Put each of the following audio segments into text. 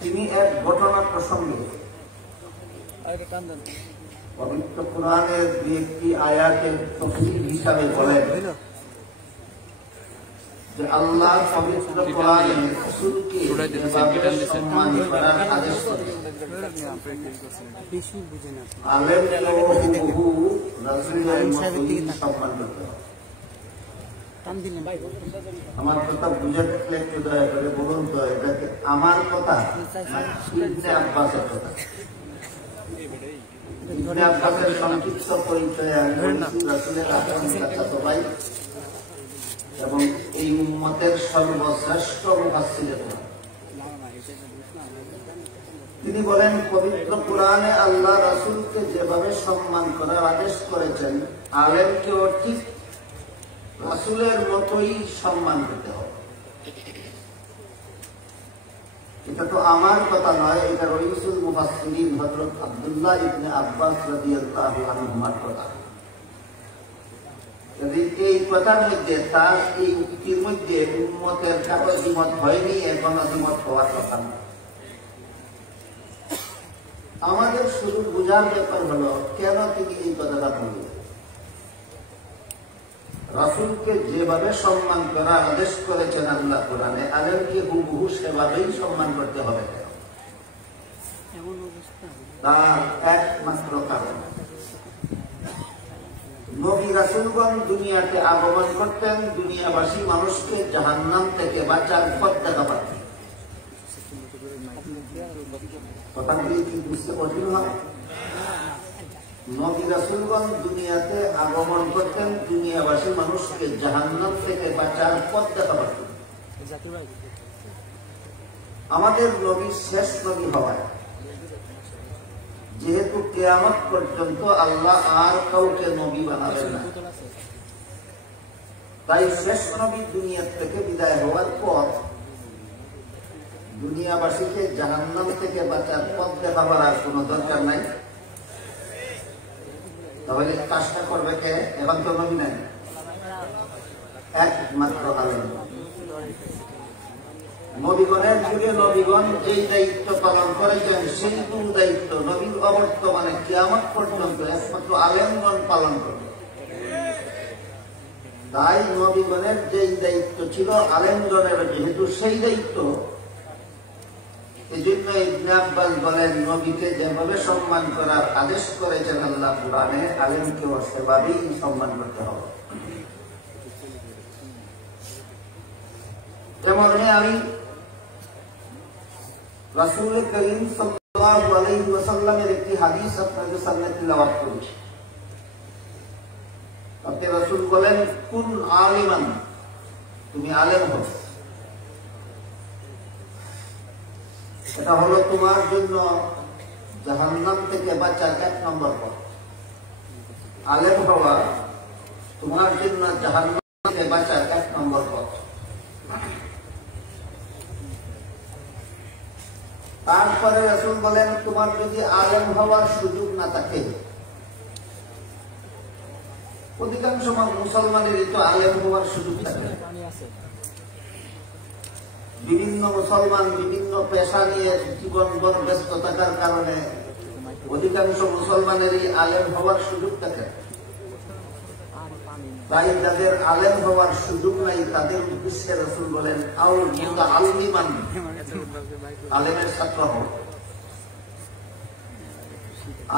তিনি এক ঘটনা প্রসঙ্গে পবিত্র কোরআনের দুই একটি আয়াতের তফসির হিসাবে বলেন যে আল্লাহ পবিত্র কোরআনে রাসূলকে যেভাবে সম্মান করার আদেশ করেছেন, আলেমকেও হুবহু রাসূলের মতোই সম্মান করতে হবে। আমার কথা বুঝে থাকলে একটু দয়া করে বলুন তো, এটা কি আমার কথা ইবনে আব্বাসের কথা? ইবনে আব্বাসের সংক্ষিপ্ত পরিচয় আমি বলছি, রাসূলের আপন চাচাতো ভাই এবং এই উম্মতের সর্বশ্রেষ্ঠ মুফাসসিরের কথা। তিনি বলেন, পবিত্র কোরআনে আল্লাহ রাসূলকে যেভাবে সম্মান করার আদেশ করেছেন, আলেমকেও ঠিক রাসূলের মতোই সম্মান করতে হবে। এটা তো আমার কথা নয়, এটা রাইসুল মুফাসসিরিন হযরত আব্দুল্লাহ ইবনে আব্বাস রাদিয়াল্লাহু আনহুর কথা। যদি এই কথার মধ্যে তার এই উক্তির মধ্যে উম্মতের কারো দ্বিমত হয়নি, এখনো দ্বিমত হওয়ার কথা না। আমাদের শুধু বোঝার ব্যাপার হলো কেন তিনি এই কথাটা বললেন। রাসূলকে যেভাবে সম্মান করার আদেশ করেছেন আল্লাহ কোরআনে, আলেমকে হুবহু সেভাবেই সম্মান করতে হবে। তার একমাত্র কারণ, নবী রাসূলগণ দুনিয়াতে আগমন করতেন দুনিয়াবাসী মানুষকে জাহান্নাম থেকে বাঁচার পথ দেখাতেন। কথাগুলি কি বুঝতে কঠিন হয়? নবী রাসূলগণ দুনিয়াতে আগমন করতেন দুনিয়াবাসী মানুষকে জাহান্নাম থেকে বাঁচার পথ দেখাতেন। আমাদের নবী শেষ নবী হওয়ায়, যেহেতু কিয়ামত পর্যন্ত আল্লাহ আর কাউকে নবী বানাবেন না, তাই শেষ নবী দুনিয়া থেকে বিদায় হওয়ার পর দুনিয়াবাসীকে জাহান্নাম থেকে বাঁচার পথ দেখাবার আর কোনো দরকার নাই। তাহলে কাজটা করবে কে? এখন তো নবী নাই, একমাত্র আল্লাহ। নবীগণের যুগে নবীগণ যেই দায়িত্ব পালন করেছেন, সেই দায়িত্ব নবীর অবর্তমানে কিয়ামত পর্যন্ত একমাত্র আলেমগণ পালন করবে। তাই নবীগণের যেই দায়িত্ব ছিল আলেমগণের যেহেতু সেই দায়িত্ব, এই জন্য ইবনে আব্বাস বলেন, নবীকে যেভাবে সম্মান করার আদেশ করেছেন আল্লাহ কোরআনে, আলেমকেও সেভাবেই সম্মান করতে হবে। যেমন আমি রাসূল করিম সাল্লাল্লাহু আলাইহি ওয়াসাল্লামের একটি হাদিস আপনাদের সামনে তিলাওয়াত করছি। তাতে রাসূল বলেন, কুন আলিমান, তুমি আলেম হও। এটা হলো তোমার জন্য জাহান্নাম থেকে বাঁচার এক নম্বর পথ। আলেম হওয়া তোমার জন্য জাহান্নাম থেকে বাঁচার এক নম্বর পথ। তারপরে রাসূল বলেন, তোমার যদি আলেম হওয়ার সুযোগ না থাকে, অধিকাংশ মুসলমানেরই তো আলেম হওয়ার সুযোগ থাকে। বিভিন্ন মুসলমান বিভিন্ন পেশা নিয়ে জীবনভর ব্যস্ত থাকার কারণে অধিকাংশ মুসলমানেরই আলেম হওয়ার সুযোগ থাকে। তাই যাদের আলেম হওয়ার সুযোগ নাই তাদের উদ্দেশ্যে রাসূল বলেন, আউল মুতাআল্লিমান, আলেমের ছাত্র হও।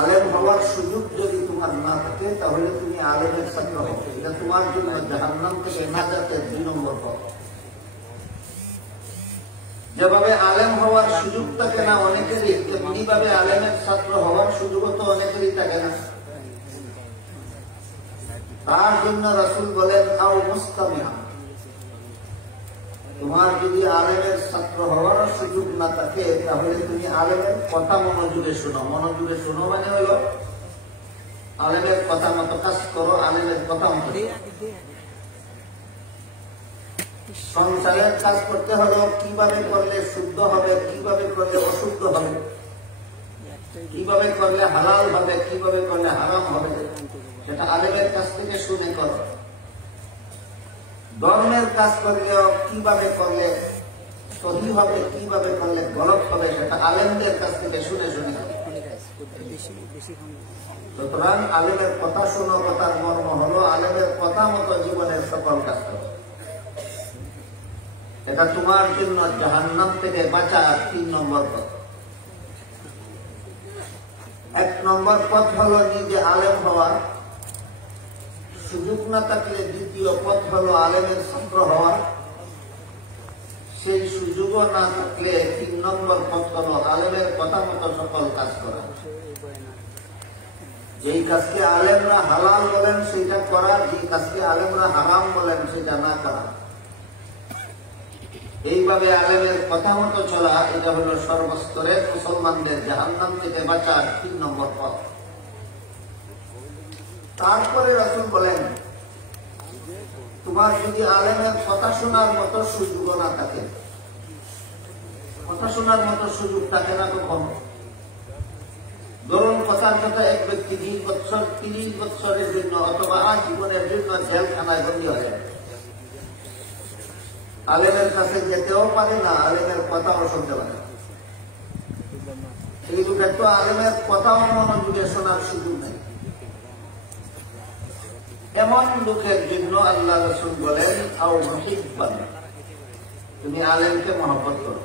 আলেম হওয়ার সুযোগ যদি তোমার না থাকে তাহলে তুমি আলেমের ছাত্র হও। এটা তোমার জন্য জাহান্নাম থেকে নাজাতের 2 নম্বর পথ। যেভাবে আলেম হওয়ার সুযোগ থাকে না অনেকেরই, তেমনি ভাবে আলেমের ছাত্র হওয়ার সুযোগও তো অনেকেরই থাকে না। তার জন্য রাসূল বলেন, আও মুস্তামিআ, তোমার যদি আলেমের ছাত্র হওয়ার সুযোগ না থাকে তাহলে তুমি আলেমের কথা মনোযোগে শোনো। মনোযোগে শোনো মানে হলো আলেমের কথা মতো কাজ করো, আলেমের কথা মতো। সংসারের কাজ করতে হলো কিভাবে করলে শুদ্ধ হবে, কিভাবে করলে অশুদ্ধ হবে, কিভাবে করলে হালাল হবে, কিভাবে করলে হারাম হবে, সেটা আলেমের কাছ থেকে শুনে করো। ধর্মের কাজ করলেও কিভাবে করলে সহি হবে, কিভাবে করলে গলত হবে, সেটা আলেমদের কাছ থেকে শুনে শুনে। সুতরাং আলেমের কথা শোনো, কথার মর্ম হলো আলেমের কথা মতো জীবনের সকল কাজ করো। এটা তোমার জন্য জাহান্নাম থেকে বাঁচার 3 নম্বর পথ। 1 নম্বর পথ হলো নিজে আলেম হওয়া, সুযোগ না থাকলে 2য় পথ হলো আলেমের ছাত্র হওয়া, সেই সুযোগও না থাকলে 3 নম্বর পথ হলো আলেমের কথা মতো সকল কাজ করা। যেই কাজকে আলেমরা হালাল বলেন সেটা করা, যেই কাজকে আলেমরা হারাম বলেন সেটা না করা। এইভাবে আলেমের কথা মতো চলা, এটা হলো সর্বস্তরের মুসলমানদের জাহান্নাম থেকে বাঁচার 3 নম্বর পথ। তারপরে রাসূল বলেন, তোমার যদি আলেমের কথা শোনার মতো সুযোগ না থাকে, কথা শোনার মতো সুযোগ থাকে না কখন? ধরুন কথার কথা এক ব্যক্তি 20 বছর 30 বছরের জন্য অথবা আজীবনের জন্য জেলখানায় বন্দী হয়ে যায়, আলেমের কাছে যেতেও পারে না, আলেমের কথাও শুনতে পারে না। এই লোকের তো আলেমের কথাও মনোযোগে শোনার সুযোগ নেই। এমন লোকের জন্য আল্লাহ রাসূল বলেন, আও মুহিব্বান, তুমি আলেমকে মহব্বত করো।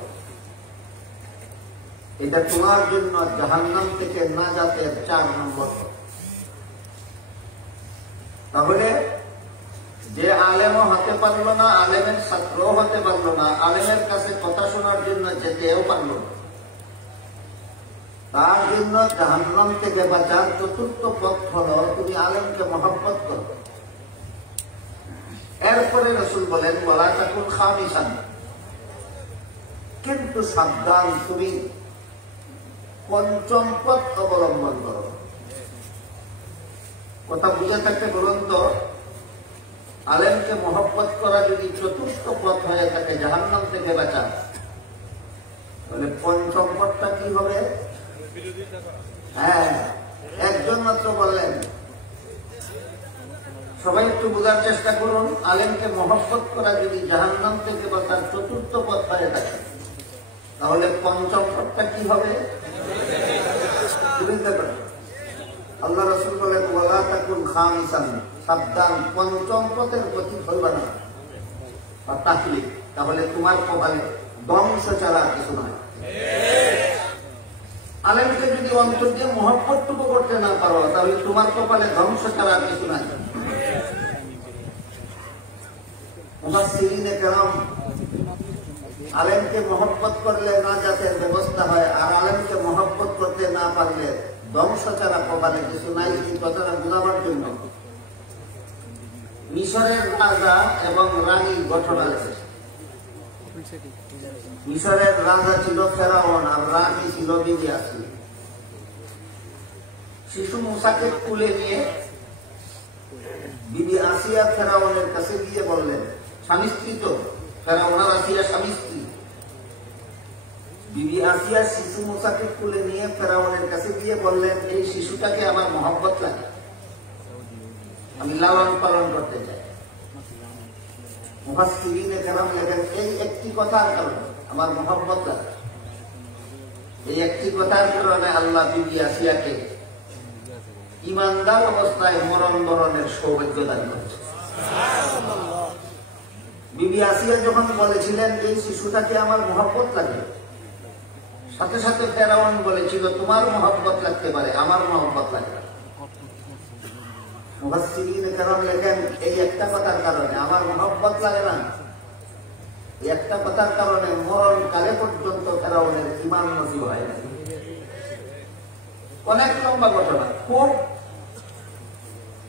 এটা তোমার জন্য জাহান্নাম থেকে নাজাতের 4 নম্বর। তাহলে যে আলেমও হতে পারলো না, আলেমের ছাত্রও হতে পারলো না, আলেমের কাছে কথা শোনার জন্য যেতেও পারলো না, তার জন্য জাহান্নাম থেকে বাঁচার 4র্থ পথ হলো তুমি আলেমকে মহব্বত করো। এরপরে রাসূল বলেন, ওয়ালা তাকুন খামিসান, কিন্তু সাবধান, তুমি 5ম পথ অবলম্বন করো। কথা বুঝে থাকতে বলুন তো, আলেমকে মহব্বত করা যদি 4র্থ পথ হয়ে থাকে জাহান্নাম থেকে বাঁচা, তাহলে 5ম পথটা কি হবে? হ্যাঁ, একজন মাত্র বললেন। সবাই একটু বোঝার চেষ্টা করুন, আলেমকে মহব্বত করা যদি জাহান্নাম থেকে বাঁচার 4র্থ পথ হয়ে থাকে, তাহলে 5ম পথটা কি হবে? আল্লাহ রাসূল বলেন, ওয়ালা তাকুন খামিসান, সাবধান, 5ম পথের প্রতীক হইবা না। তাহলে তোমার কপালে ধ্বংস ছাড়া কিছু নয়। আলেমকে যদি অন্তর দিয়ে মহব্বতটুকু করতে না পারো, তাহলে তোমার কপালে ধ্বংস ছাড়া কিছু নাই। মুফাসসিরিনে কেরাম আলেমকে মহব্বত করলে নাজাতের ব্যবস্থা হয়, আর আলেমকে মহব্বত করতে না পারলে ধ্বংস ছাড়া কপালে কিছু নাই। এই কথাটা বোঝাবার জন্য মিশরের রাজা এবং রানীর ঘটনা আছে। মিশরের রাজা ছিল ফেরাউন আর রানী ছিল বিবি আসিয়া। শিশু মুসাকে কুলে নিয়ে বিবি আসিয়া ফেরাউনের কাছে গিয়ে বললেন, স্বামী স্ত্রী তো, ফেরাউন আর আসিয়া স্বামী স্ত্রী। বিবি আসিয়া শিশু মুসাকে কুলে নিয়ে ফেরাউনের কাছে গিয়ে বললেন, এই শিশুটাকে আমার মহব্বত লাগে, আমি লালন পালন করতে চাই। মুফাসসিরিনে কেরাম লেখেন, এই একটি কথার কারণে আমার মহব্বত লাগে, এই একটি কথার কারণে আল্লাহ বিবি আসিয়াকে ইমানদার অবস্থায় মরণ বরণের সৌভাগ্য দান করেছে। বিবি আসিয়া যখন বলেছিলেন এই শিশুটাকে আমার মহব্বত লাগে, সাথে সাথে ফেরাউন বলেছিল তোমার মহব্বত লাগতে পারে, আমার মহব্বত লাগে না। মুফাসসিরিনে কেরাম লেখেন, এই একটা কথার কারণে আমার মহব্বত লাগে না, এই একটা কথার কারণে মরণ কালে পর্যন্ত ফেরাউনের ঈমান নসিব হয় না। অনেক লম্বা ঘটনা, খুব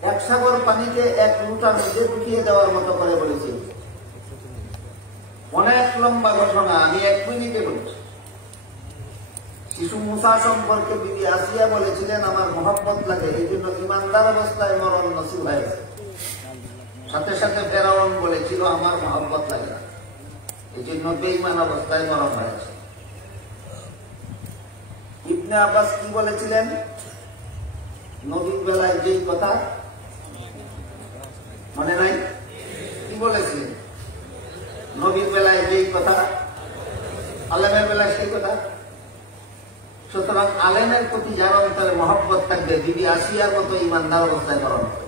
1 সাগর পানিকে 1 লুটার মধ্যে ঢুকিয়ে দেওয়ার মতো করে বলেছি। অনেক লম্বা ঘটনা, আমি 1 মিনিটে বলছি। শিশু মুসা সম্পর্কে বিবি আসিয়া বলেছিলেন আমার মহব্বত লাগে, এই জন্য ইমানদার অবস্থায় মরণ নসিব হয়েছে। সাথে সাথে ফেরাউন বলেছিল আমার মহব্বত লাগে না, এই জন্য বেঈমান অবস্থায় মরণ হয়েছে। ইবনে আব্বাস কি বলেছিলেন? নবীর বেলায় যেই কথা মনে নাই, কি বলেছিলেন? নবীর বেলায় যেই কথা, আলেমের বেলায় সেই কথা। সুতরাং আলেমের প্রতি যার অন্তরে মহব্বত থাকবে, বিবি আসিয়ার মতো ইমানদার অবস্থায় মরণ করবে।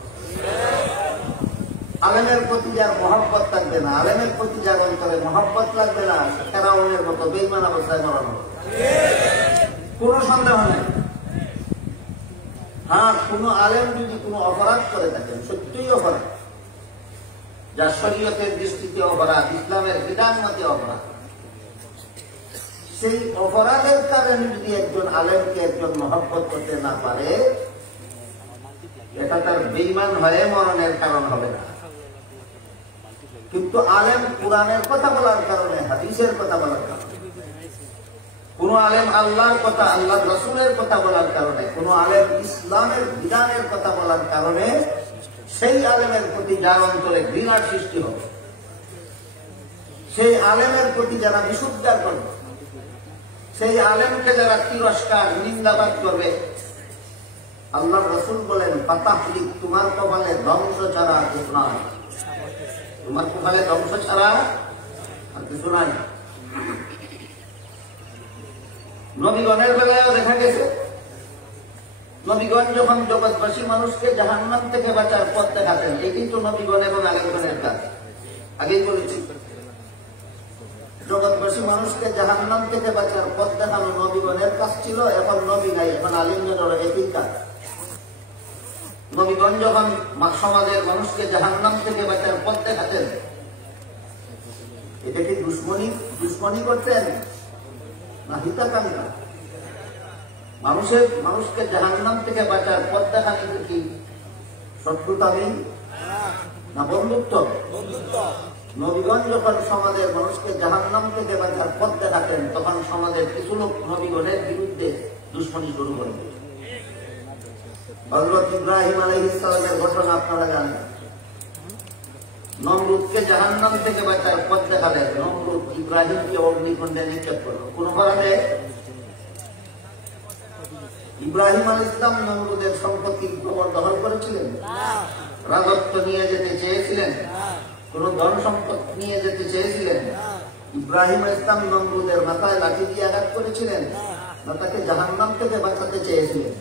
আলেমের প্রতি যার মহব্বত থাকবে না, আলেমের প্রতি যার অন্তরে মহব্বত লাগবে না, ফেরাউনের মতো বেঈমান অবস্থায় মরণ করবে। কোন সন্দেহ নেই। হ্যাঁ, কোন আলেম যদি কোন অপরাধ করে থাকেন, সত্যিই অপরাধ, যা শরীয়তের দৃষ্টিতে অপরাধ, ইসলামের বিধান মতে অপরাধ, সেই অপরাধের কারণে যদি একজন আলেমকে একজন মহব্বত করতে না পারে, এটা তার বেঈমান হয়ে মরণের কারণ হবে না। কিন্তু আলেম কোরআনের কথা বলার কারণে, হাদিসের কথা বলার কারণে, কোন আলেম আল্লাহর কথা, আল্লাহর রাসূলের কথা বলার কারণে, কোন আলেম ইসলামের বিধানের কথা বলার কারণে সেই আলেমের প্রতি যার অন্তরে ঘৃণার সৃষ্টি হবে, সেই আলেমের প্রতি যারা বিশুদ্ধার করবে, সেই আলেমকে যারা তিরস্কার নিন্দাবাদ করবে, আল্লাহর রাসূল বলেন, ফাতাহলিক, তোমার কপালে ধ্বংস ছাড়া কিছু নাই, তোমার কপালে ধ্বংস ছাড়া আর কিছু নাই। নবীগণের বেলায়ও দেখা গেছে, নবীগণ যখন জগৎবাসী মানুষকে জাহান্নাম থেকে বাঁচার পথ দেখাতেন, এই কিন্তু নবীগণ এবং আলেমগণের কাজ। আগেই বলেছি, জগৎবাসী মানুষকে জাহান্নাম থেকে বাঁচার পথ দেখানো নবীগণের কাজ ছিল। এখন নবী নাই, এখন আলেমগণের একই কাজ। নবীগণ যখন সমাজের মানুষকে জাহান্নাম থেকে বাঁচার পথ দেখাতেন, এটা কি দুশ্মনী করতেন না হিতাকাঙ্ক্ষা? মানুষকে জাহান্নাম থেকে বাঁচার পথ দেখানি কি শত্রুতামি না বন্ধুত্ব? নবীগণ যখন সমাজের মানুষকে জাহান্নাম থেকে বাঁচার পথ দেখাতেন, তখন সমাজের কিছু লোক নবীগণের বিরুদ্ধে দুশ্মনী শুরু করে। হযরত ইব্রাহিম আলাইহিস সালামের ঘটনা আপনারা জানেন। নমরুদকে জাহান্নাম থেকে বাঁচার পথ দেখালেন, নমরুদ ইব্রাহিমকে অগ্নিকুণ্ডে নিক্ষেপ করল। কোন কারণে? ইব্রাহিম আলাইহিস সালাম নমরুদের সম্পত্তি দখল করেছিলেন? রাজত্ব নিয়ে যেতে চেয়েছিলেন? কোন ধন সম্পদ নিয়ে যেতে চেয়েছিলেন? ইব্রাহিম আলাইহিস সালাম নমরুদের মাথায় লাঠি দিয়ে আঘাত করেছিলেন না তাকে জাহান্নাম থেকে বাঁচাতে চেয়েছিলেন?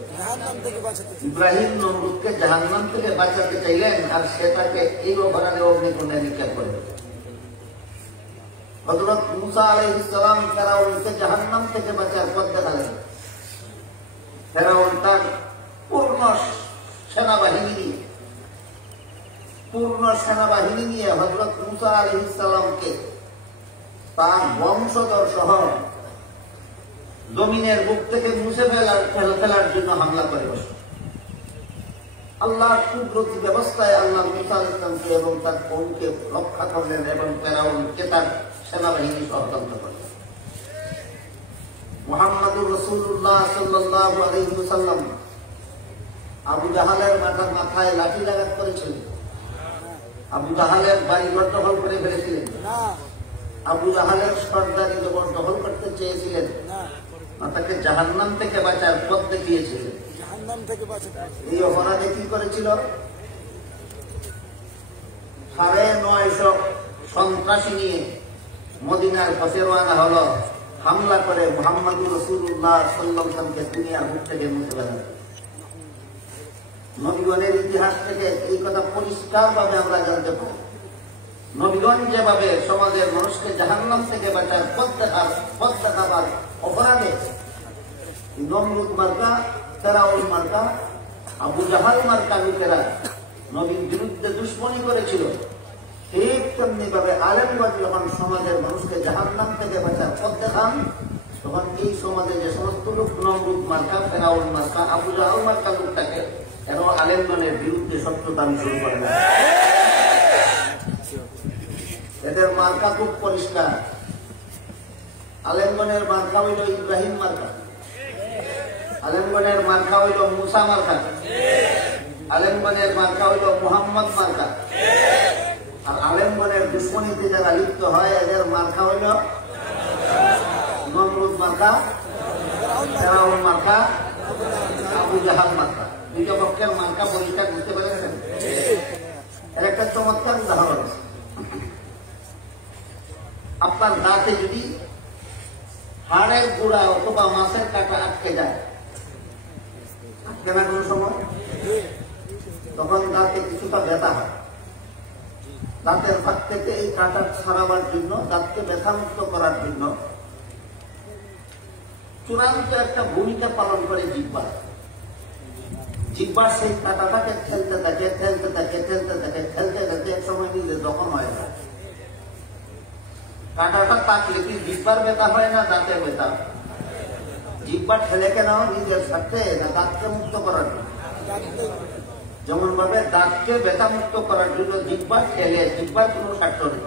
ইব্রাহিম নমরুদকে জাহান্নাম থেকে বাঁচাতে চাইলেন, আর সেটাকে এই অপরাধে অগ্নিকুণ্ডে নিক্ষেপ করে। হযরত মুসা আলাইহিস সালাম ফেরাউনকে জাহান্নাম থেকে বাঁচার পথ দেখালেন। ফেরাউন তার পূর্ণ সেনাবাহিনী নিয়ে হযরত মুসা আলাইহিস সালামকে তার বংশধর সহ জমিনের বুক থেকে মুছে ফেলার জন্য হামলা করে বসে। আল্লাহর কুদরতি ব্যবস্থায় আল্লাহ মুসা আলাইহিস সালামকে এবং তার কওমকে রক্ষা করলেন এবং ফেরাউনকে তার সেনাবাহিনী সহযোগিতা করলেন। মুহাম্মদুর রাসূলুল্লাহ সাল্লাল্লাহু আলাইহি ওয়াসাল্লাম আবু জাহালের মাথায় লাঠি আঘাত করেছিলেন। আবু জাহালের বাড়িঘর দখল করে ফেলেছিলেন। আবু জাহালের সর্দারি যখন দখল করতে চেয়েছিলেন, তাকে জাহান্নাম থেকে বাঁচার পথ দেখিয়েছিলেন। এই অপরাধে কি করেছিল? ৯৫০ সন্ত্রাসী নিয়ে মদিনার পথে রওনা হলো, হামলা করে মুহাম্মদুর রাসূলুল্লাহ সাল্লাল্লাহু আলাইহি ওয়াসাল্লামকে দুনিয়ার বুক থেকে মুছে ফেলেন। নবীগণের ইতিহাস থেকে এই কথা পরিষ্কারভাবে আমরা জানতে পারি। নবীগণ যেভাবে সমাজের মানুষকে জাহান্নাম থেকে বাঁচার পথ দেখাবার অপরাধে নমরুদ মার্কা, ফেরাউন মার্কা, আবু জাহাল মার্কা লোকেরা নবীর বিরুদ্ধে দুশ্মনী করেছিল, ঠিক তেমনি ভাবে আলেমগণ যখন সমাজের মানুষকে জাহান্নাম থেকে বাঁচার পথ দেখান, তখন এই সমাজে যে সমস্ত লোক নমরুদ মার্কা, ফেরাউন মার্কা, আবু জাহাল মার্কা লোকটাকে এর আলেমগণের বিরুদ্ধে শত্রুতা শুরু করে না। এদের মার্কা খুব পরিষ্কার। আলেমগণের মার্কা হইল ইব্রাহিম মার্কা, আলেমগণের মার্কা হইল মুসা মার্কা, আলেমগণের মার্কা হইল মুহাম্মদ মার্কা। আর আলেমগণের দুশ্মনীতে যারা লিপ্ত হয়, এদের মার্কা হইল নমরুদ মার্কা, ফেরাউন মার্কা, আবু জাহাল মার্কা। দুইটা পক্ষের মার্কা পরিষ্কার বুঝতে পেরেছেন? এর একটা চমৎকার উদাহরণ আছে। আপনার দাঁতে যদি হাড়ের গুঁড়া অথবা মাছের কাঁটা আটকে যায়, আটকে না কোনো সময়, তখন দাঁতে কিছুটা ব্যথা হয়। দাঁতের ফাঁক থেকে এই কাঁটা ছাড়াবার জন্য, দাঁতকে ব্যথামুক্ত করার জন্য চূড়ান্ত একটা ভূমিকা পালন করে জিহ্বা। জিহ্বা সেই কাঁটাটাকে ঠেলতে থাকে, ঠেলতে থাকে, ঠেলতে থাকে, ঠেলতে থাকে, এক সময় নিজে জখম হয়ে যায়। কাঁটাটা তাকলে কি জিহ্বার ব্যথা হয় না দাঁতের ব্যথা? জিহ্বা ঠেলে কেন? নিজের স্বার্থে না দাঁতকে মুক্ত করার জন্য? যেমন ভাবে দাঁতকে ব্যথা মুক্ত করার জন্য জিহ্বা ঠেলে, জিহ্বার কোনো স্বার্থ নেই।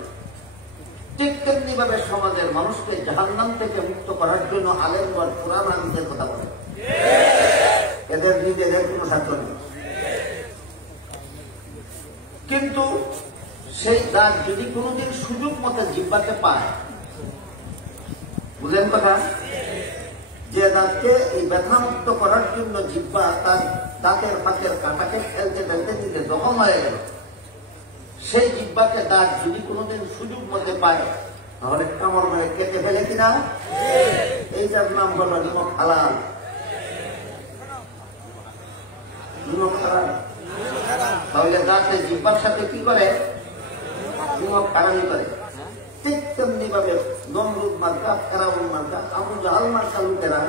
ঠিক তেমনি ভাবে সমাজের মানুষকে জাহান্নাম থেকে মুক্ত করার জন্য আলেমগণ কুরআন হাদিসের কথা বলে, এদের নিজেদের কোনো স্বার্থ নেই। কিন্তু সেই দাঁত যদি কোনোদিন সুযোগ মতো জিহ্বাকে পায়, বুঝলেন কথা, যে দাঁতকে এই ব্যথামুক্ত করার জন্য জিহ্বা তার দাঁতের ফাঁকের কাঁটাকে ফেলতে ফেলতে দিতে জখম হয়ে গেল, সেই জিহ্বাকে দাঁত যদি কোনোদিন সুযোগ মধ্যে পায় তাহলে কামড় মেরে কেটে ফেলে কিনা? এইটার নাম হলো নিমক হালাল। নিমক হালাল। তাহলে দাঁতে জিহ্বার সাথে কি করে? নিমক হারামি করে। ঠিক তেমনি ভাবে নমরুদ মার্কা, ফেরাউন মার্কা, আবু জাহাল মার্কা লোকেরা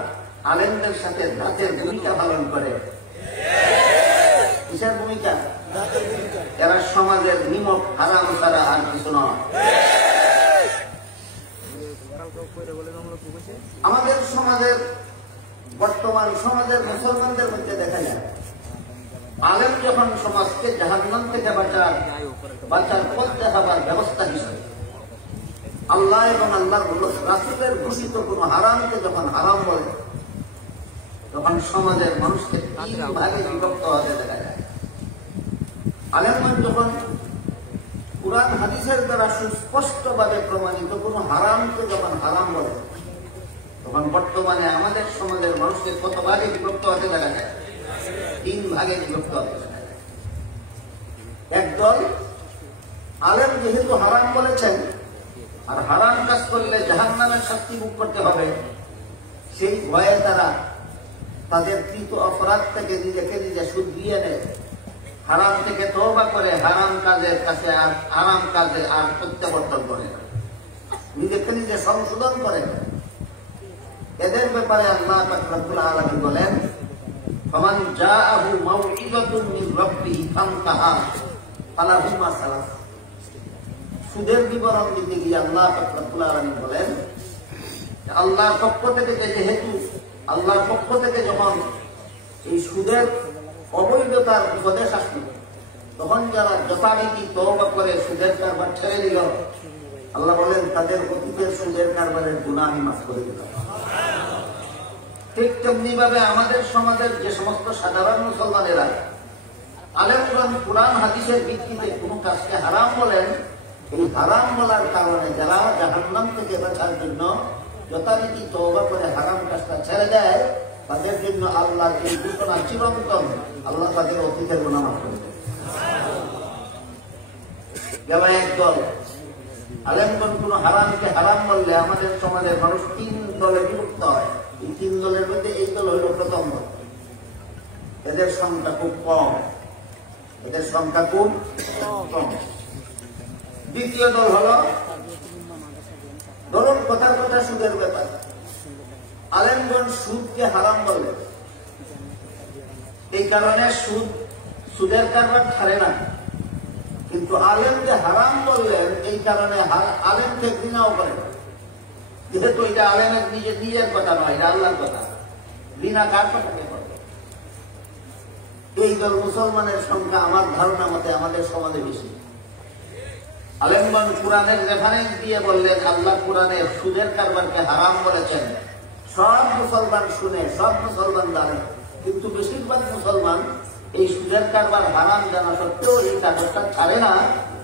আলেমদের সাথে দাঁতের ভূমিকা পালন করে। কিসের ভূমিকা? এরা সমাজের নিমক হারাম ছাড়া আর কিছু নয়। আমাদের সমাজের, বর্তমান সমাজের মুসলমানদের মধ্যে দেখা যায় আলেম যখন সমাজকে জাহান্নাম থেকে বাঁচার পথ দেখাবার ব্যবস্থা হিসেবে আল্লাহ এবং আল্লাহর রাসূলের ঘোষিত কোন হারামকে যখন হারাম বলে, তখন সমাজের মানুষকে তিন ভাগে বিভক্ত হতে দেখা যায়। আলেমগণ যখন কুরআন হাদিসের দ্বারা সুস্পষ্টভাবে প্রমাণিত কোন হারামকে যখন হারাম বলে, তখন বর্তমানে আমাদের সমাজের মানুষকে কত ভাগে বিভক্ত হতে দেখা যায়? তিন ভাগে বিভক্ত হতে দেখা যায়। একদল আলেম যেহেতু হারাম বলেছেন আর হারাম কাজ করলে জাহান্নামের শাস্তি ভোগ করতে হবে, সেই ভয়ে তারা তাদের কৃত অপরাধ থেকে নিজেকে নিজে শুধরিয়ে নেয়, হারাম থেকে তওবা করে হারাম কাজের কাছে আর হারাম কাজে আর প্রত্যাবর্তন করে, নিজেকে নিজে সংশোধন করে। এদের ব্যাপারে আল্লাহ পাক রব্বুল আলামিন বলেন, ফামান জাআহু মাউইযাতুন মিন রাব্বিহি ফান্তাহা ফালাহু মা সালাফ। সুদের বিবরণ দিতে গিয়ে আল্লাহ পাক রব্বুল আলামিন বলেন, আল্লাহর পক্ষ থেকে যেহেতু আল্লাহর পক্ষ থেকে যখন এই সুদের অবৈধতার উপদেশ আসলো, তখন যারা যথারীতি তওবা করে সুদের কারবার ছেড়ে দিল, আল্লাহ বলেন তাদের অতীতের সুদের কারবারের গুনাহ আমি মাফ করে দিলাম। ঠিক তেমনি ভাবে আমাদের সমাজের যে সমস্ত সাধারণ মুসলমানেরা আলেমগণ কুরআন হাদিসের ভিত্তিতে কোন কাজকে হারাম বলেন, এই হারাম বলার কারণে যারা জাহান্নাম থেকে বাঁচার জন্য যথারীতি তওবা করে হারাম কাজটা ছেড়ে দেয়, তাদের জন্য আল্লাহর এই ঘোষণা চিরন্তন, আল্লাহ তাদের অতীতের গুনাহ মাফ করে দেন। যেমন একদল আলেমগণ কোন হারামকে হারাম বললে আমাদের সমাজের মানুষ তিন দলে বিভক্ত হয়। এই তিন দলের মধ্যে এই দল হইল প্রথম দল। এদের সংখ্যা খুব কম, এদের সংখ্যা খুব কম। দ্বিতীয় দল হল, ধরুন কথার কথা সুদের ব্যাপার, আলেমগণ সুদকে হারাম বলে, এই কারণে সুদের কারবার ছাড়ে না, কিন্তু আলেমকে হারাম বললেন এই কারণে আলেমকে ঘৃণাও করে, যেহেতু এটা আলেমের নিজের কথা নয়, এটা আল্লাহর কথা। ঘৃণা কার কথাকে করবে? এই দল মুসলমানের সংখ্যা আমার ধারণা মতে আমাদের সমাজে বেশি। আলেমগণ কুরআনের রেফারেন্স দিয়ে বললেন আল্লাহ কুরআনে সুদের কারবারকে হারাম বলেছেন। সব মুসলমান শুনে, সব মুসলমান জানে, কিন্তু বেশিরভাগ মুসলমান এই সুদের কারবার হারাম জানা সত্ত্বেও এই কারবারটা ছাড়ে না।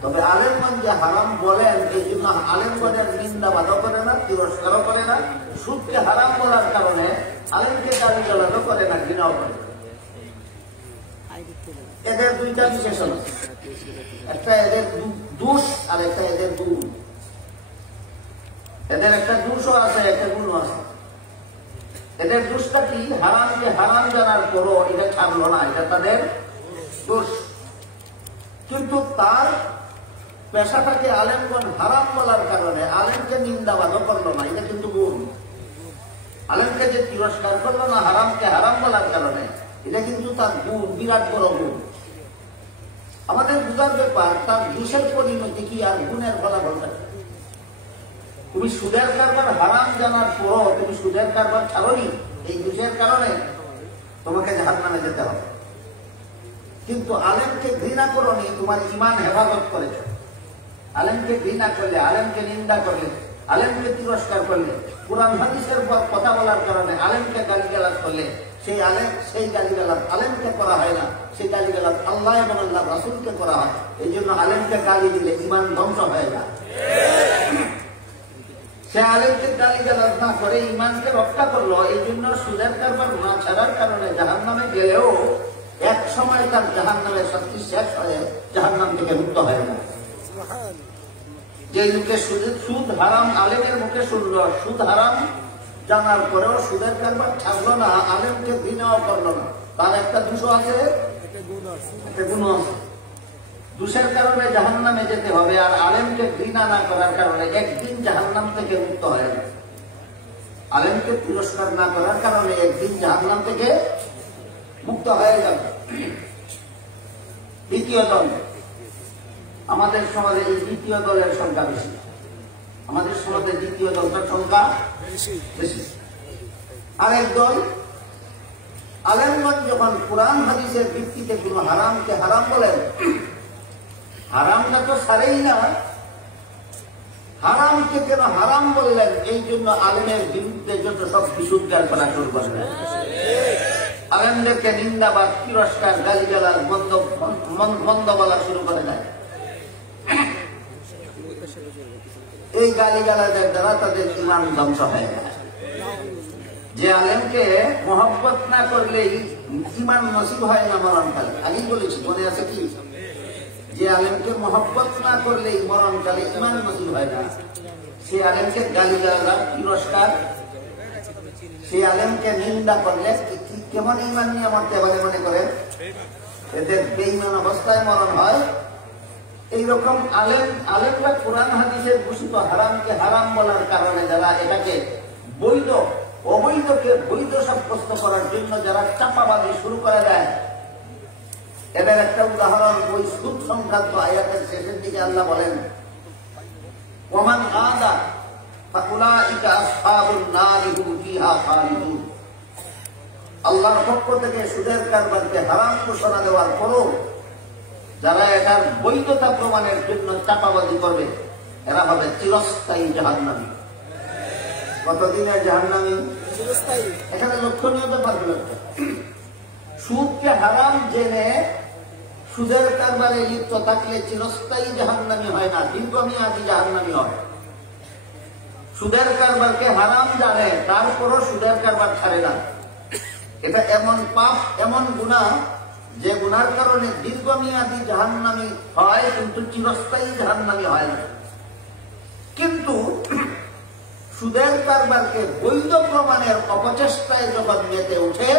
তবে আলেমগণ যে হারাম বলেন, এই জন্য আলেমগণের নিন্দাবাদও করে না, তিরস্কারও করে না। সুদকে হারাম বলার কারণে আলেমকে গালি গালাজও করে না, ঘৃণাও করে। এদের দুইটা বিশেষণ, একটা এদের দোষ আর একটা এদের গুণ। এদের একটা দোষও আছে, একটা গুণও আছে। এদের দোষটা কি? হারামকে হারাম জানার পরও এটা ছাড়লো না, এটা তাদের দোষ। কিন্তু তার পেশাটাকে আলেমগণ হারাম বলার কারণে আলেমকে নিন্দাবাদও করলো না, এটা কিন্তু গুণ। আলেমকে যে তিরস্কার করলো না হারামকে হারাম বলার কারণে, এটা কিন্তু তার গুণ, বিরাট বড় গুণ। আমাদের বুঝার ব্যাপার তার দোষের পরিণতি কি আর গুণের ফলাফলটা। তুমি সুদের কারবার হারাম জানার পরও তুমি সুদের কারবার ছাড়োনি, এই দোষের কারণে তোমাকে জাহান্নামে যেতে হবে। কিন্তু আলেমকে ঘৃণা করোনি, তোমার ঈমান হেফাজত করেছ। আলেমকে ঘৃণা করলে, আলেমকে নিন্দা করলে, আলেমকে তিরস্কার করলে, কুরআন হাদিসের পর কথা বলার কারণে আলেমকে গালিগালাজ করলে, সেই গালিগালাজ আলেমকে করা হয় না, সেই গালিগালাজ আল্লাহ এবং আল্লাহ রাসূলকে করা হয়। এই জন্য আলেমকে গালি দিলে ঈমান ধ্বংস হয়ে যায়। সে আলেমকে গালিগালাজ না করে ঈমানকে রক্ষা করলো, এই জন্য সুদের কারবার না ছাড়ার কারণে জাহান্নামে গেলেও এক সময় তার জাহান্নামের শাস্তি শেষ হয়ে জাহান্নাম থেকে মুক্ত হয় না। যে লোকে সুদ হারাম আলেমের মুখে শুনলো, সুদ হারাম জানার পরেও সুদের কারবার ছাড়লো না, আলেমকে ঘৃণাও করলো না, তার একটা দোষ আছে, একটা গুণ আছে। দোষের কারণে জাহান্নামে যেতে হবে, আর আলেমকে ঘৃণা না করার কারণে একদিন জাহান্নাম থেকে মুক্ত হয়ে যাবে। আলেমকে তিরস্কার না করার কারণে একদিন জাহান্নাম থেকে মুক্ত হয়ে যাবে। দ্বিতীয় দল, আমাদের সমাজে এই দ্বিতীয় দলের সংখ্যা বেশি। আমাদের সমাজে দ্বিতীয় দলটার সংখ্যা বেশি। আরেক দল, আলেমগণ যখন কোরআন হাদিসের ভিত্তিতে কোন হারামকে হারাম বলেন, হারামটা তো ছাড়েই না, হারামকে কেন হারাম বললেন এই জন্য আলেমের বিরুদ্ধে যত সব বিশুদ্ধার করা শুরু করলেন। আলেমদেরকে নিন্দাবাদ, তিরস্কার, গালিগালাজ মন্দ বলা শুরু করে দেয়। এই গালিগালাজের দ্বারা তাদের ঈমান ধ্বংস হয়ে যায়। যে আলেমকে মহব্বত না করলে ঈমান নসিব হয় না মরণকালে, আগেই বলেছি, মনে আছে কি? যে আলেমকে মহব্বত না করলে মরণকালে ঈমান নসিব হয় না, সে আলেমকে গালিগালাজ, তিরস্কার, সেই আলেমকে নিন্দা করলে কেমন ঈমান নিয়ে মরতে পারে মনে করেন? এদের বেঈমান অবস্থায় মরণ হয়। এইরকম আলেমরা কোরআন হাদিসের ঘোষিত হারামকে হারাম বলার কারণে যারা এটাকে বৈধ, অবৈধকে বৈধ সাব্যস্ত করার জন্য যারা চাপাবাজি শুরু করে দেয়, এদের একটা উদাহরণ ওই সুদ সংক্রান্ত আয়াতের শেষের দিকে আল্লাহ বলেন, ওমান আদা ফাউলাইকা আসহাবুন নারি হুম ফিহা খালিদুন। আল্লাহর পক্ষ থেকে সুদের কারবারকে হারাম ঘোষণা দেওয়ার পরও যারা এটার বৈধতা প্রমাণের জন্য চাপাবাজি করবে, এরা হবে চিরস্থায়ী জাহান্নামী। কতদিনের জাহান্নামী? এখানে লক্ষণীয় ব্যাপার হল, সুদকে হারাম জেনে সুদের কারবারে লিপ্ত থাকলে চিরস্থায়ী জাহান্নামী হয় না, দীর্ঘমেয়াদী জাহান্নামী হয়। সুদের কারবারকে হারাম জানে, তারপরও সুদের কারবার ছাড়ে না। এটা এমন পাপ, এমন গুনাহ যে গুনার কারণে দীর্ঘমেয়াদী জাহান্নামী হয়, কিন্তু চিরস্থায়ী জাহান্নামী হয় না। কিন্তু সুদের কারবারকে বৈধ প্রমাণের অপচেষ্টায় যখন মেতে উঠে,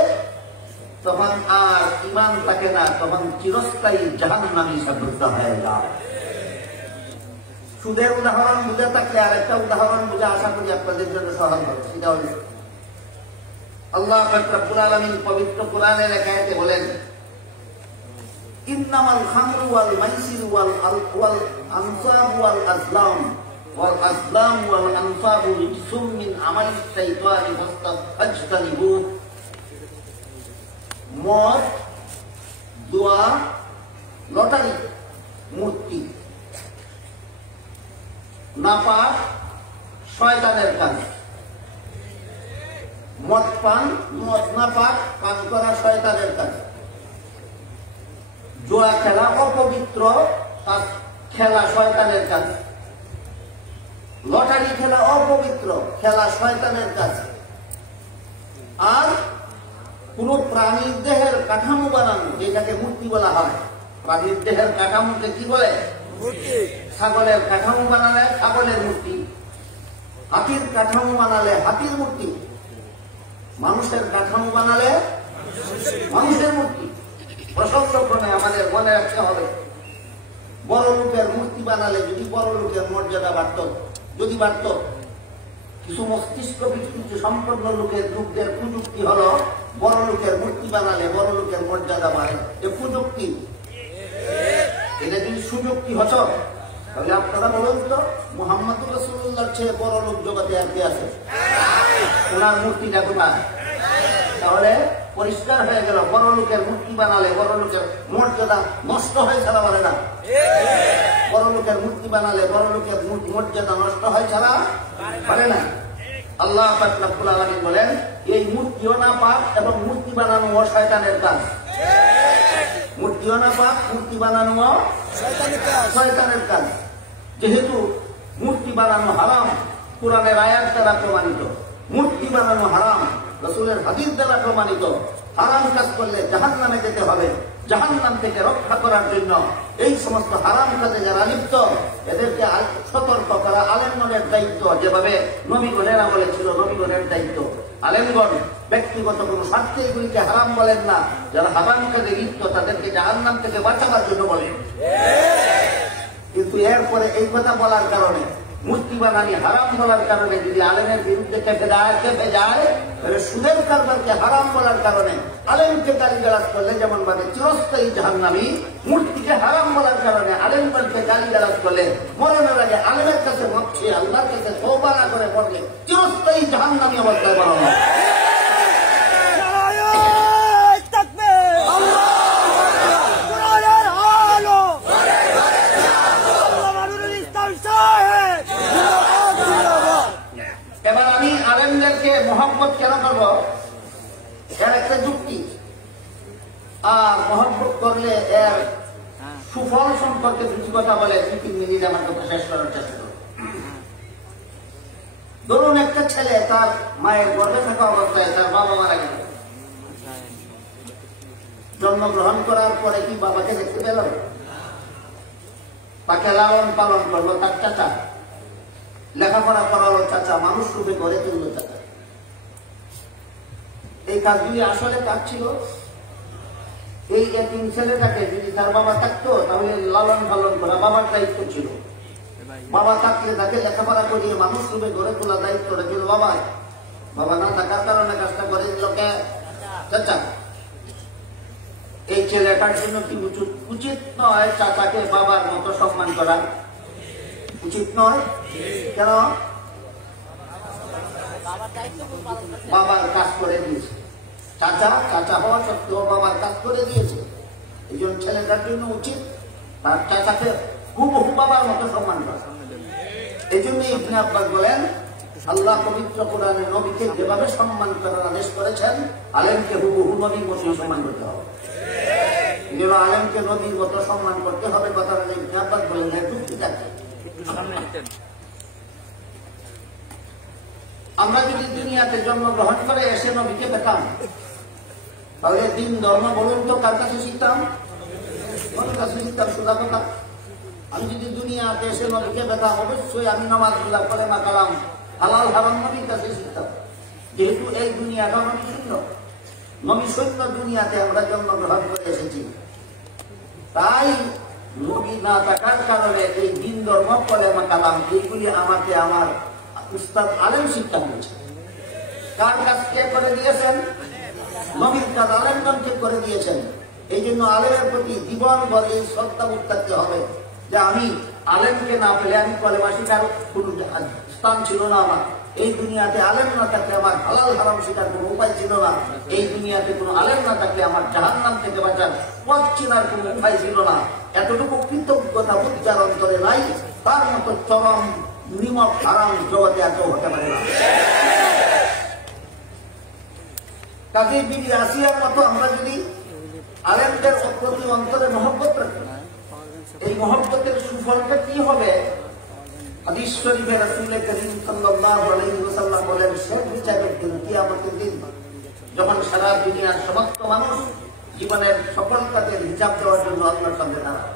তখন আর ঈমান থাকে না, তখন চিরস্থায়ী জাহান্নামী সাব্যস্ত হয়ে যায়। সুদের উদাহরণ বুঝে থাকলে আর একটা উদাহরণ বুঝে আশা করি আপনাদের জন্য সহজ হবে। সেটা হল আল্লাহ রাব্বুল আলামিন পবিত্র কোরআনের এক আয়াতে বলেন, ইন্নামাল খামরু ওয়াল মাইসিরু ওয়াল আনসাবু ওয়াল আজলাম ওয়াল আনসাবু রিজসুম মিন আমালিশ শাইতানি ফাজতানিবু। মদ, জুয়া, লটারি, মূর্তি, নাপাক শয়তানের কাজ। মদ নাপাক, পান করা শয়তানের কাজ। জুয়া খেলা অপবিত্র খেলা, শয়তানের কাজ। লটারি খেলা অপবিত্র খেলা, শয়তানের কাজ। আর কোন প্রাণীর দেহের কাঠামো বানানো, যেটাকে মূর্তি বলা হয়। প্রাণীর দেহের কাঠামোকে কি বলে? ছাগলের কাঠামো বানালে ছাগলের মূর্তি, হাতির কাঠামো বানালে হাতির মূর্তি। মানুষের কাঠামো বানালে মানুষের মূর্তি। প্রসঙ্গক্রমে আমাদের মনে রাখতে হবে, বড় লোকের মূর্তি বানালে যদি বড় লোকের মর্যাদা বাড়ত, যদি বাড়ত, কিছু মস্তিষ্ক বিকৃতি সম্পন্ন লোকদের প্রযুক্তি হলো বড় লোকের মূর্তি বানালে বড় লোকের মর্যাদা বাড়ে। এ প্রযুক্তি, এটা যদি সুযুক্তি হতো তাহলে আপনারা বলুন তো, মুহাম্মদুর রাসূলুল্লাহর চেয়ে বড় লোক জগতে আর কে আছে? ওনার মূর্তিটা কোথায়? তাহলে পরিষ্কার হয়ে গেল, বড় লোকের মূর্তি বানালে বড় লোকের মর্যাদা নষ্ট হয়ে ছাড়া পারে না। বড় লোকের মূর্তি বানালে বড় লোকের মর্যাদা নষ্ট হয় ছাড়া পারে না। আল্লাহ পাক রব্বুল আলামিন বলেন, এই মূর্তিও না পাপ এবং মূর্তি বানানো শয়তানের কাজ। মূর্তিও না পাপ, মূর্তি বানানো শয়তানের কাজ। যেহেতু মূর্তি বানানো হারাম, কোরআনের আয়াত দ্বারা প্রমাণিত, মূর্তি বানানো হারাম, রাসূলের হাদিস দ্বারা প্রমাণিত, হারাম কাজ করলে জাহান্নামে যেতে হবে। জাহান্নাম থেকে রক্ষা করার জন্য এই সমস্ত হারাম কাজে যারা লিপ্ত এদেরকে সতর্ক করা আলেমগণের দায়িত্ব। যেভাবে নবীগণেরা বলেছিল, নবীগণের দায়িত্ব। আলেমগণ ব্যক্তিগত কোন স্বার্থে এগুলিকে হারাম বলেন না, যারা হারাম কাজে লিপ্ত তাদেরকে জাহান্নাম থেকে বাঁচাবার জন্য বলেন। কিন্তু এরপরে এই কথা বলার কারণে, মূর্তি বানানি হারাম বলার কারণে যদি আলেমের বিরুদ্ধে চেপে যায় তাহলে সুদের কারবারকে হারাম বলার কারণে আলেমকে গালিগালাজ করলে যেমন ভাবে চিরস্থায়ী জাহান্নামী, মূর্তিকে হারাম বলার কারণে আলেমকে গালিগালাজ করলে মরণের আগে আলেমের কাছে মরছে, আল্লাহর কাছে তওবা না করে পড়লে চিরস্থায়ী জাহান্নামী অবস্থায় মরণ হয়। এবার আমি আলেমদেরকে মহব্বত কেন করব, এর একটা যুক্তি। আর মহব্বত করলে এর সুফল সম্পর্কে কিছু কথা বলে 2-3 মিনিট আমার কথা শেষ করার চেষ্টা করব। ধরুন একটা ছেলে তার মায়ের গর্ভে থাকা অবস্থায় তার বাবা মারা গেল, জন্মগ্রহণ করার পরে কি বাবাকে দেখতে পেল? তাকে লালন পালন করলো তার চাচা, লেখাপড়া করালো চাচা, মানুষ রূপে গড়ে তুললো চাচা। এই কাজগুলি আসলে কাজ ছিল। এই এতিম ছেলেটাকে যদি তার বাবা থাকতো তাহলে লালন পালন করা বাবার দায়িত্ব ছিল। বাবা থাকলে তাকে লেখাপড়া করিয়ে মানুষ রূপে গড়ে তোলা দায়িত্বটা ছিল বাবা। বাবা না থাকার কারণে কাজটা করে দিল কে? চাচা। এই ছেলেটার জন্য কি উচিত নয় চাচাকে বাবার মতো সম্মান করা? উচিত নয়। কেন? বাবার কাজ করে দিয়েছে চাচা, চাচা হওয়া সত্ত্বেও বাবার কাজ করে দিয়েছে। এই জন্য ছেলেটার জন্য উচিত তার চাচাকে হুবহু বাবার মতো সম্মান করা। এই জন্য ইবনে আব্বাস বলেন, আল্লাহ পবিত্র কোরআনে নবীকে যেভাবে সম্মান করার আদেশ করেছেন, আলেমকে হুবহু নবীর মতো সম্মান করতে হবে। যেন আলেমকে নবীর মতো সম্মান করতে হবে, কথাটা ইবনে আব্বাস বলেন। যুক্তি থাকে। আমরা যদি দুনিয়াতে জন্মগ্রহণ করে এসে নবীকে পেতাম তাহলে দিন ধর্ম বলুন তো কার কাছে শিখতাম? সোজা কথা। আমি যদি দুনিয়াতে এসে নবীকে পেতাম অবশ্যই আমি নামাজগুলা কলেমা কালাম হালাল হারাম নবীর কাছে শিখতাম। যেহেতু এই দুনিয়াটা নবী শূন্য, নবী শূন্য দুনিয়াতে আমরা জন্মগ্রহণ করে এসেছি, তাই নবী না থাকার কারণে এই দিন ধর্ম কলেমা কালাম এইগুলি আমাকে আমার উস্তাদ আলেম শিক্ষা দিয়েছে। কার কাজ কে করে দিয়েছেন? নবীর কাজ আলেমগণকে করে দিয়েছেন। এই জন্য আলেমের প্রতি জীবন ভর এই শ্রদ্ধাবোধ থাকতে হবে যে আমি আলেমকে না পেলে আমি কলেমা শিখার কোন স্থান ছিল না আমার। এই দুনিয়াতে আলেম না থাকলে আমার হালাল হারাম শিখার কোন উপায় ছিল না। এই দুনিয়াতে কোন আলেম না থাকলে আমার জাহান্নাম থেকে বাঁচার পথ চেনার কোন উপায় ছিল না। এতটুকু কৃতজ্ঞতা যার অন্তরে নাই, তার মতো চরম নিমক হারাম জগতে এত হতে পারে না। কাজে বিবি আসিয়ার মতো আমরা যদি আলেমদের প্রতি অন্তরে মহব্বত রাখি, এই মহব্বতের সুফলটা কি হবে? হাদিস শরীফে রাসূল করিম সাল্লাল্লাহু আলাইহি ওয়াসাল্লাম বলেন, শেষ বিচারের দিন, কিয়ামতের দিন, যখন সারা দুনিয়ার সমস্ত মানুষ জীবনের সকল কাজের হিসাব দেওয়ার জন্য আল্লাহর সামনে দাঁড়াবে,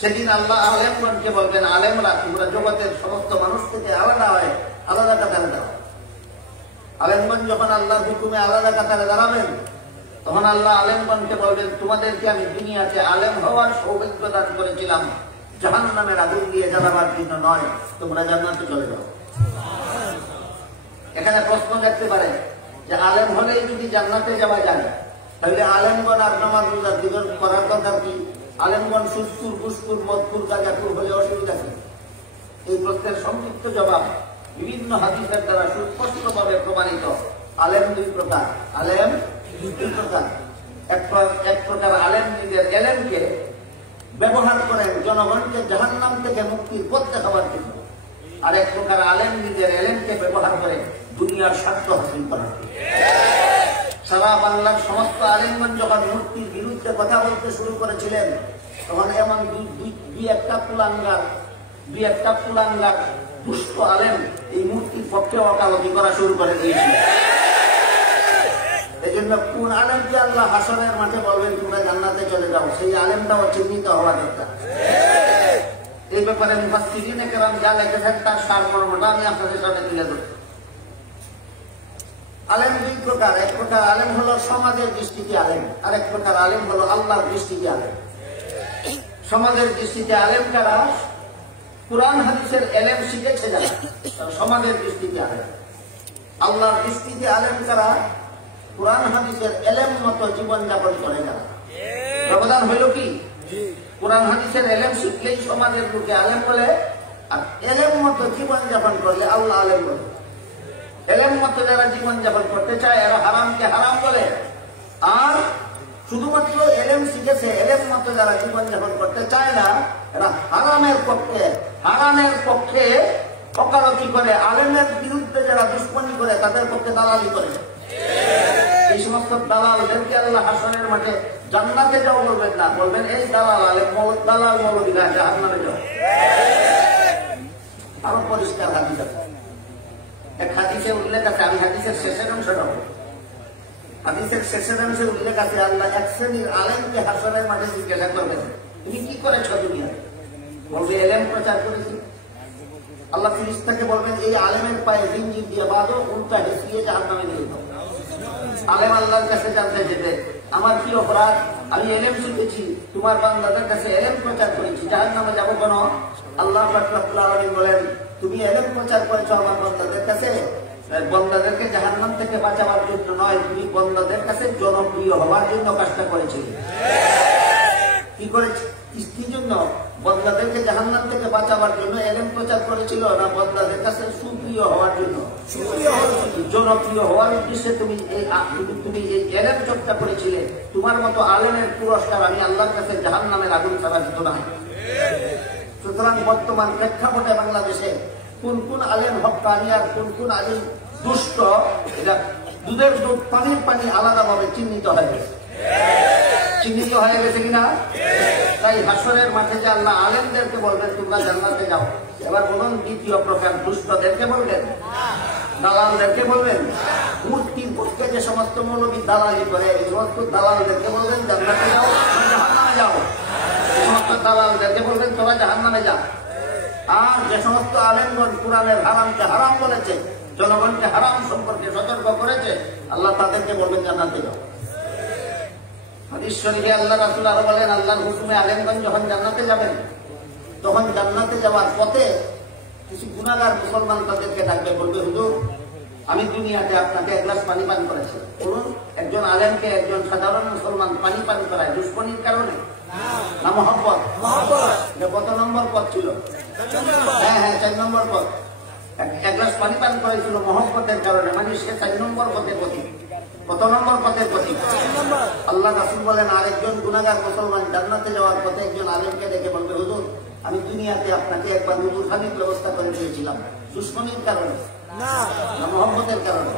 সেদিন আল্লাহ আলেমগণকে বলবেন, আলেমরা তোমরা জগতের সমস্ত মানুষ থেকে আলাদা হয়, আলাদা কাতারে দাও। আলেমগণ যখন আল্লাহর হুকুমে আলাদা কাতারে দাঁড়াবেন, তখন আল্লাহ আলেমগণকে বলবেন, তোমাদেরকে আমি দুনিয়াতে আলেম হওয়ার সৌভাগ্য দান করেছিলাম, জাহান্নামের আগুন দিয়ে জ্বালাবার জন্য নয়, তোমরা জান্নাতে চলে যাও। এখানে প্রশ্ন দেখতে পারে যে আলেম হলেই যদি জান্নাতে যাওয়া যায়, তাহলে আলেমগণ আর নামাজ রোজা দিগণ করার দরকার কি? আলেমগণ সুস্কুর ঘুষকুর মদকুর গাঁজাকুর হলে অসুবিধা কি? এই প্রশ্নের সংক্ষিপ্ত জবাব বিভিন্ন হাদিসের দ্বারা সুস্পষ্টভাবে প্রমাণিত। আলেম দুই প্রকার, আলেম দুই প্রকার। এক প্রকার আলেম নিজের এলেমকে ব্যবহার করেন জনগণকে জাহান্নাম থেকে মুক্তির পথ দেখাবার জন্য, আর এক প্রকার আলেম নিজের এলেমকে ব্যবহার করে দুনিয়ার স্বার্থ হাসিল করার জন্য। সারা বাংলার সমস্ত আলেমগণ যখন মূর্তির বিরুদ্ধে কথা বলতে শুরু করেছিলেন, তখন এমন দুই একটা কুলাঙ্গার দুষ্ট আলেম এই মূর্তির পক্ষে ওকালতি করা শুরু করে দিয়েছিল। এই জন্য কোন আলেমকে আল্লাহ হাসরের মাঠে বলবেন তোমরা জান্নাতে চলে যাও, সেই আলেমটাও চিহ্নিত হওয়া দরকার। এই ব্যাপারে মুফাসসিরিনে কেরাম যা লিখেছেন তার সারমর্মটা আমি আপনাদের সামনে তুলে ধরছি। আলেম দুই প্রকার, এক প্রকার আলেম হলো সমাজের দৃষ্টিতে আলেম, আর এক প্রকার আলেম হলো আল্লাহর দৃষ্টিতে আলেম। সমাজের দৃষ্টিতে আলেম কারা? কুরআন হাদিসের এলেম শিখেছে যারা, সমাজের দৃষ্টিতে আলেম। আল্লাহর দৃষ্টিতে আলেম কারা? কুরআন হাদিসের এলেম মতো জীবনযাপন করে যারা। ব্যবধান হইল কি? কুরআন হাদিসের এলেম শিখলেই সমাজের লোকে আলেম বলে, আর এলেম মতো জীবনযাপন করলে আল্লাহ আলেম বলে। এলেম মতো যারা জীবনযাপন করতে চায় এরা হারামকে হারাম বলে, আর শুধুমাত্র এলেম শিখেছে এলেম মতো যারা জীবনযাপন করতে চায় না, এরা হারামের পক্ষে ওকালতি করে, আলেমের বিরুদ্ধে যারা দুশ্মনী করে তাদের পক্ষে দালালি করে। এই সমস্ত দালালদেরকে আল্লাহ হাসরের মাঠে জান্নাতে যাও বলবেন না, বলবেন এই দালাল আলেম দালাল মৌলবীরা জাহান্নামে যাও। আরো পরিষ্কার হাদিস আছে, এক হাদিসে উল্লেখ আছে, আমি হাদিসের শেষের অংশটা বলবো। হাদিসের শেষের অংশে উল্লেখ আছে আল্লাহ এক শ্রেণীর আলেমকে হাসরের মাঠে জিজ্ঞাসা করবেন, তুমি কি করেছ দুনিয়ায়? বলবে এলেম প্রচার করেছি। আল্লাহ ফেরেশতাকে বলবেন এই আলেমের পায়ে জিঞ্জির দিয়ে বাঁধো, উল্টা হেসিয়ে জাহান্নামে নিয়ে যাও। আলেম আল্লাহর কাছে জানতে যেতে, আমার কি অপরাধ? আমি এলেম শিখেছি, তোমার বান্দাদের কাছে এলেম প্রচার করেছি, জাহান্নামে যাবো কেন? আল্লাহ রাব্বুল আলামিন বলেন, তুমি এলেম প্রচার করেছো আমার বান্দাদের কাছে, বান্দাদেরকে জাহান্নাম থেকে বাঁচাবার জন্য নয়, তুমি বান্দাদের কাছে জনপ্রিয় হওয়ার জন্য কাজটা করেছিলে। কি করেছি? কি জন্য? বান্দাদেরকে জাহান্নাম থেকে বাঁচাবার জন্য এলেম প্রচার করেছিল না বান্দাদের কাছে সুপ্রিয় হওয়ার জন্য? জনপ্রিয় হওয়ার উদ্দেশ্যে তুমি এই এলেম চর্চা করেছিলে। তোমার মতো আলেমের পুরস্কার আমি আল্লাহর কাছে জাহান্নামের আগুন ছাড়া দিত না। সুতরাং বর্তমান প্রেক্ষাপটে বাংলাদেশে কোন কোন আলেম হক্কানি আর কোন কোন আলেম দুষ্ট, এটা দুধের দুধ পানির পানি আলাদাভাবে চিহ্নিত হয়ে গেছে। চিহ্নিত হয়ে গেছে কিনা? তাই হাসরের মাঠে যে আল্লাহ আলেমদেরকে বলবেন তোমরা জান্নাতে যাও, এবার বলুন দ্বিতীয় প্রকার দুষ্টদেরকে বলবেন, দালালদেরকে বলবেন। মূর্তির পক্ষে যে সমস্ত মৌলবী দালালি করে এই সমস্ত দালালদেরকে বলবেন জান্নাতে যাও, জাহান্নামে যাও। এই সমস্ত দালালদেরকে বলবেন তোমরা জাহান্নামে যাও। আর যে সমস্ত আলেমগণ কুরআনের হারামকে হারাম বলেছে, জনগণকে হারাম সম্পর্কে সতর্ক করেছে, আল্লাহ তাদেরকে বলবেন জান্নাতে যাও। হাদিস শরীফে আল্লাহ রাসূল আরো বলেন, আল্লাহর হুকুমে আলেমগণ যখন জান্নাতে যাবেন, তখন জান্নাতে যাওয়ার পথে কিছু গুনাহগার মুসলমান তাদেরকে ডাকবে, বলবে হুজুর আমি দুনিয়াতে আপনাকে এক গ্লাস পানি পান করেছি। বলুন একজন আলেমকে একজন সাধারণ মুসলমান পানি পান করায় দুশ্মনীর কারণে না মহব্বত? এটা কত নম্বর পথ ছিল? হ্যাঁ 4 নম্বর পথ। এক গ্লাস পানি পান করেছিল মহব্বতের কারণে, মানে সে 4 নম্বর পথের পথে। কত নম্বর পথের পথে? আল্লাহ রাসূল বলেন আরেকজন গুনাহগার মুসলমান জান্নাতে যাওয়ার পথে একজন আলেমকে ডেকে বলবে হুজুর আমি দুনিয়াতে আপনাকে একবার নুরুল খানির ব্যবস্থা করে দিয়েছিলাম, দুশ্মনীর কারণে না মহব্বতের কারণে,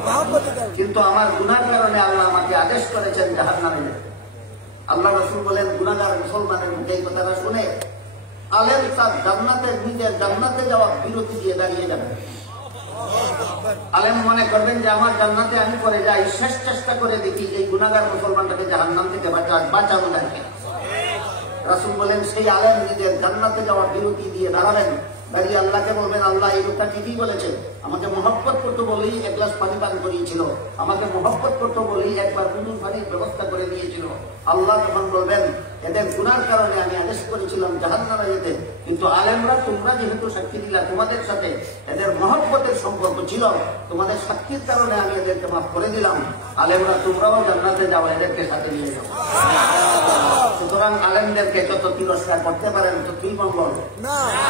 কিন্তু আমার গুনার কারণে আল্লাহ আমাকে আদেশ করেছেন জাহান্নামে যেতে। আল্লাহ রাসূল বলেন গুনাহগার মুসলমানের মুখে এই কথাটা শুনে আলেম তার নিজের জান্নাতে যাওয়া বিরতি দিয়ে দাঁড়িয়ে যাবে। আলেম মনে করবেন যে আমার জান্নাতে আমি করে যাই, শেষ চেষ্টা করে দেখি এই গুনাহগার মুসলমানটাকে জাহান্নাম থেকে বাঁচানো যায়। রাসূল বলেন সেই আলেম নিজের জান্নাতে যাওয়া বিরতি দিয়ে দাঁড়াবেন দাঁড়িয়ে আল্লাহকে বলবেন, আল্লাহ এই লোকটা ঠিকই বলেছে, আমাকে মহব্বত করতে বলেই এক গ্লাস পানি পান করিয়েছিল, আমাকে মহব্বত করতে বলেই একবার কুদুর পানির ব্যবস্থা করে দিয়েছিল। আল্লাহ তখন বলবেন, এদের গুনার কারণে আমি আদেশ করেছিলাম জাহান্নামে যেতে, কিন্তু আলেমরা তোমরা যেহেতু সাক্ষী দিলা, তোমাদের সাথে এদের মহব্বতের সম্পর্ক ছিল, তোমাদের সাক্ষীর কারণে আমি এদেরকে মাফ করে দিলাম। আলেমরা তোমরাও জান্নাতে যাও, এদেরকে সাথে নিয়ে যাও। সুতরাং আলেমদেরকে যত তিরস্কার করতে পারেন ততই মঙ্গল,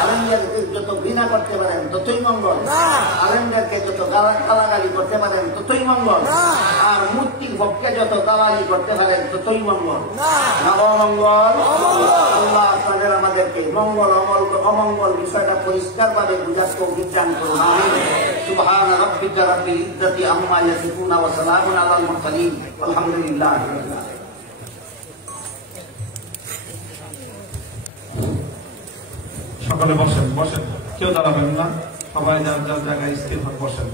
আলেমদেরকে যত ঘৃণা করতে পারেন ততই মঙ্গল, আলেমদেরকে যত গালাগালি করতে পারেন ততই মঙ্গল, আর মূর্তির পক্ষে যত দালালি করতে পারেন ততই মঙ্গল না অমঙ্গল। আল্লাহ আপনাদের আমাদেরকে মঙ্গল অমঙ্গল বিষয়টা পরিষ্কার ভাবে বুঝার তৌফিক দান করুন। সুবহান রাব্বিকা রাব্বিল ইজ্জাতি আম্মা ইয়াসিফুন ওয়া সালামুন আলাল মুরসালিন আলহামদুলিল্লাহ। সকলে বসেন, বসেন, কেউ দাঁড়াবেন না, সবাই যার যার জায়গায় স্থির হন, বসেন।